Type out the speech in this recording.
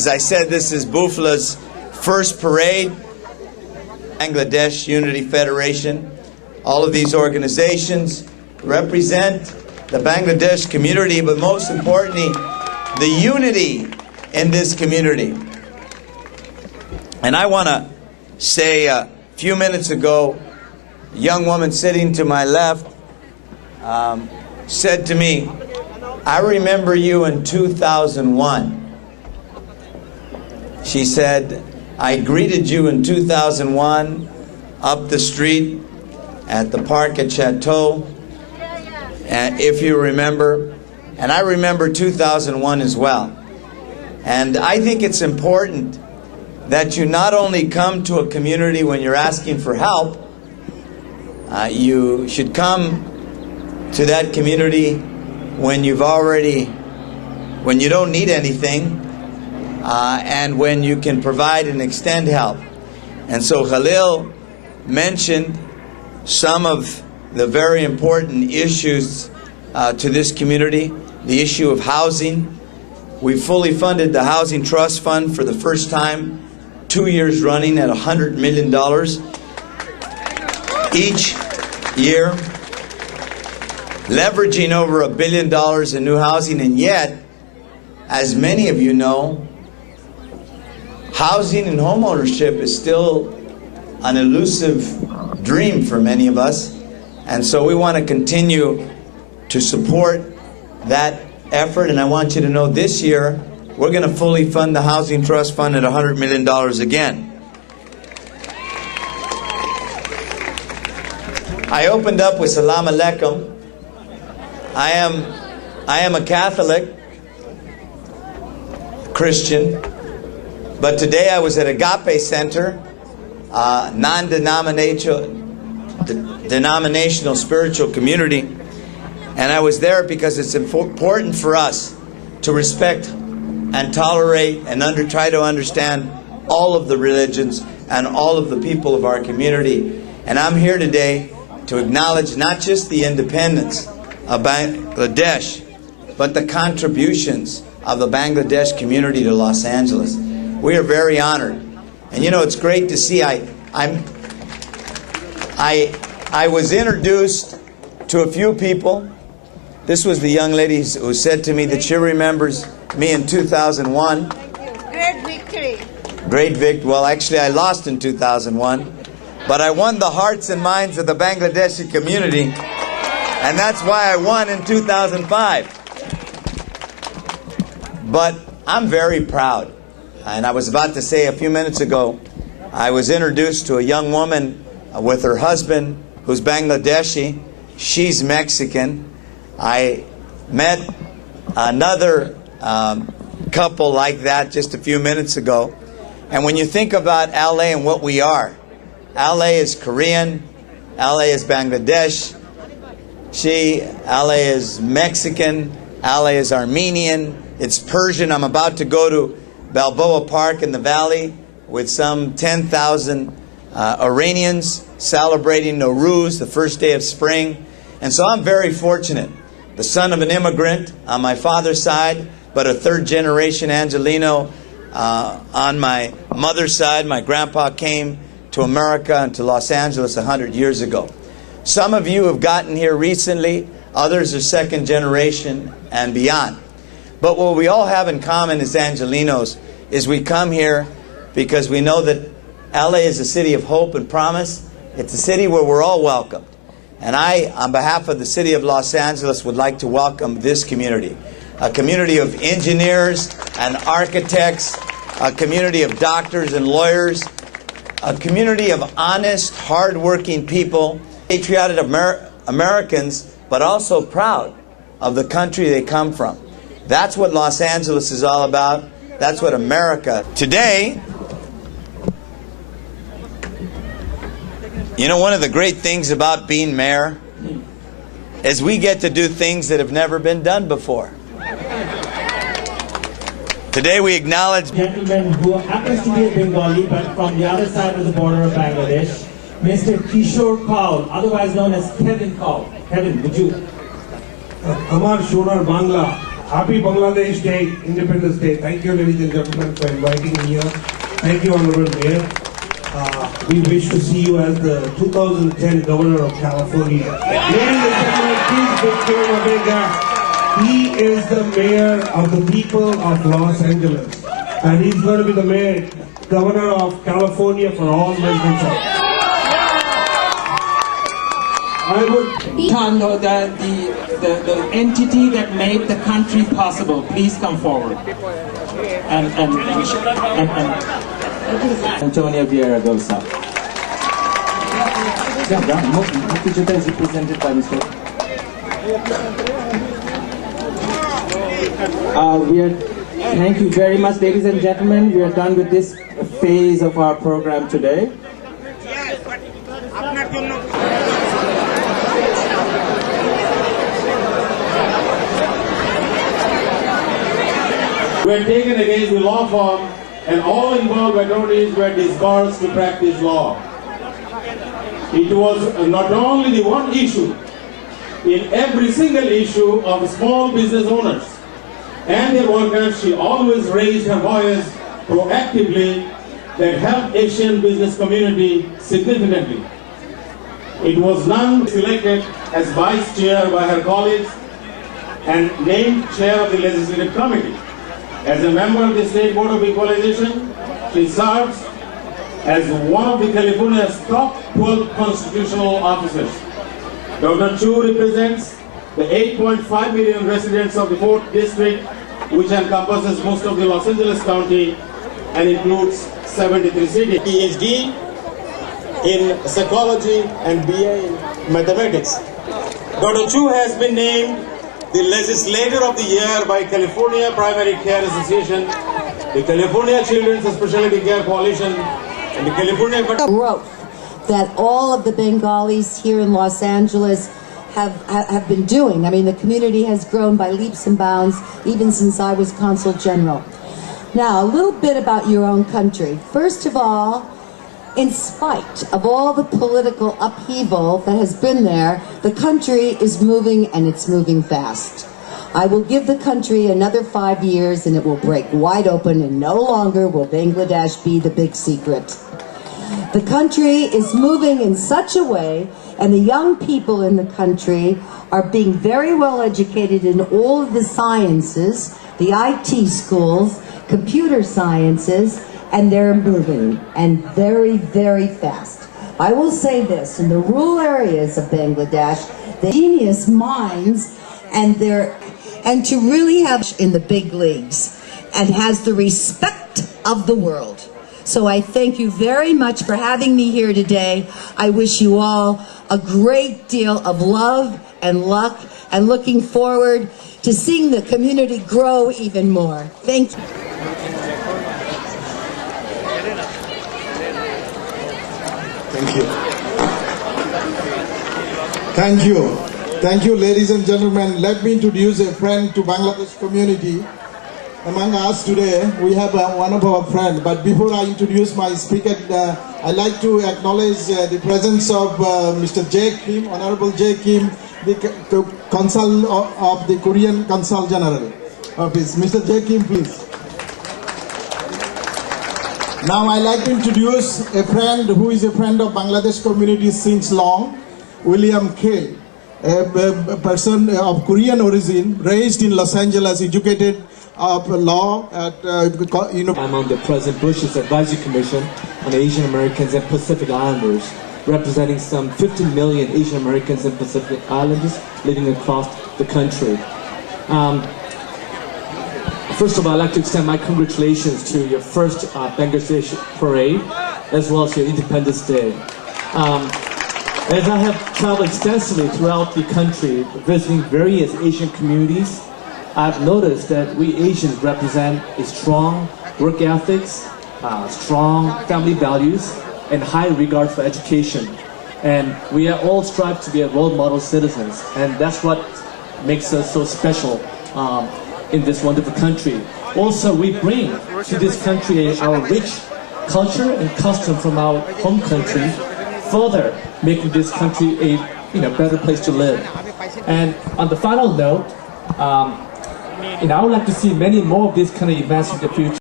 As I said, this is Bufla's first parade. Bangladesh Unity Federation. All of these organizations represent the Bangladesh community, but most importantly, the unity in this community. And I want to say a few minutes ago, a young woman sitting to my left said to me, "I remember you in 2001. She said, "I greeted you in 2001 up the street at the park at Chateau, if you remember. And I remember 2001 as well. And I think it's important that you not only come to a community when you're asking for help, you should come to that community when you don't need anything, and when you can provide and extend help." And so Khalil mentioned some of the very important issues to this community. The issue of housing. We fully funded the Housing Trust Fund for the first time, 2 years running at $100 million each year, leveraging over $1 billion in new housing. And yet, as many of you know, housing and homeownership is still an elusive dream for many of us. And so we want to continue to support that effort. And I want you to know this year, we're going to fully fund the Housing Trust Fund at $100 million again. I opened up with Salam Alaikum. I am a Catholic Christian, but today I was at Agape Center, non-denominational spiritual community, and I was there because it's important for us to respect and tolerate and try to understand all of the religions and all of the people of our community. And I'm here today to acknowledge not just the independence of Bangladesh, but the contributions of the Bangladesh community to Los Angeles. We are very honored. And you know, it's great to see. I was introduced to a few people. This was the young lady who said to me that she remembers me in 2001. Great victory. Great victory. Well, actually, I lost in 2001, but I won the hearts and minds of the Bangladeshi community, and that's why I won in 2005. But I'm very proud. And I was about to say a few minutes ago, I was introduced to a young woman with her husband who's Bangladeshi. She's Mexican. I met another couple like that just a few minutes ago. And when you think about LA and what we are, LA is Korean, LA is Bangladesh, LA is Mexican, LA is Armenian, it's Persian. I'm about to go to Balboa Park in the Valley with some 10,000 Iranians celebrating Nowruz, the first day of spring. And so I'm very fortunate. The son of an immigrant on my father's side, but a third-generation Angelino on my mother's side. My grandpa came to America and to Los Angeles 100 years ago. Some of you have gotten here recently. Others are second generation and beyond. But what we all have in common as Angelinos is we come here because we know that LA is a city of hope and promise. It's a city where we're all welcomed. And I, on behalf of the city of Los Angeles, would like to welcome this community. A community of engineers and architects, a community of doctors and lawyers, a community of honest, hardworking people, patriotic Americans, but also proud of the country they come from. That's what Los Angeles is all about. That's what America. Today, you know, one of the great things about being mayor is we get to do things that have never been done before. Today we acknowledge gentleman who happens to be a Bengali but from the other side of the border of Bangladesh, Mr. Kishore Kaul, otherwise known as Kevin Kaul. Kevin, would you? আমার সোনার Bangla Happy Bangladesh Day, Independence Day. Thank you, ladies and gentlemen, for inviting me here. Thank you, Honorable Mayor. We wish to see you as the 2010 Governor of California. Ladies and gentlemen, please give him a big hand. He is the mayor of the people of Los Angeles. And he's going to be the Governor of California for all mental health. I would Tando, the entity that made the country possible, please come forward. And Antonio Vieira goes up. Mukti Juta is represented by Mr. Thank you very much, ladies and gentlemen. We are done with this phase of our program today. Were taken against the law firm, and all involved attorneys were disbarred to practice law. It was not only the one issue, in every single issue of small business owners and their workers, she always raised her voice proactively that helped Asian business community significantly. It was now selected as vice chair by her colleagues and named chair of the legislative committee. As a member of the State Board of Equalization, she serves as one of the California's top 12 constitutional officers. Dr. Chu represents the 8.5 million residents of the 4th District, which encompasses most of the Los Angeles County and includes 73 cities. PhD in psychology and BA in mathematics. Dr. Chu has been named the Legislator of the Year by California Primary Care Association, the California Children's Specialty Care Coalition, and the California growth that all of the Bengalis here in Los Angeles have been doing. I mean, the community has grown by leaps and bounds even since I was Consul General. Now, a little bit about your own country. First of all, in spite of all the political upheaval that has been there, the country is moving, and it's moving fast. I will give the country another 5 years and it will break wide open, and no longer will Bangladesh be the big secret. The country is moving in such a way, and the young people in the country are being very well educated in all of the sciences, the IT schools, computer sciences, and they're moving, and very, very fast. I will say this, in the rural areas of Bangladesh, the genius minds and to really have in the big leagues and has the respect of the world. So I thank you very much for having me here today. I wish you all a great deal of love and luck, and looking forward to seeing the community grow even more. Thank you. Thank you. Thank you. Thank you, ladies and gentlemen. Let me introduce a friend to Bangladesh community. Among us today, we have one of our friends. But before I introduce my speaker, I'd like to acknowledge the presence of Mr. Jae Kim, Honorable Jae Kim, the Consul of the Korean Consul General Office. Mr. Jae Kim, please. Now I'd like to introduce a friend who is a friend of Bangladesh community since long, William Kale, a person of Korean origin, raised in Los Angeles, educated of law at I'm on the President Bush's Advisory Commission on Asian Americans and Pacific Islanders, representing some 50 million Asian Americans and Pacific Islanders living across the country. First of all, I'd like to extend my congratulations to your first Bangladesh parade, as well as your Independence Day. As I have traveled extensively throughout the country, visiting various Asian communities, I've noticed that we Asians represent a strong work ethics, strong family values, and high regard for education. And we are all strive to be a role model citizens, and that's what makes us so special in this wonderful country. Also, we bring to this country our rich culture and custom from our home country, further making this country a better place to live. And on the final note, And I would like to see many more of these kind of events in the future.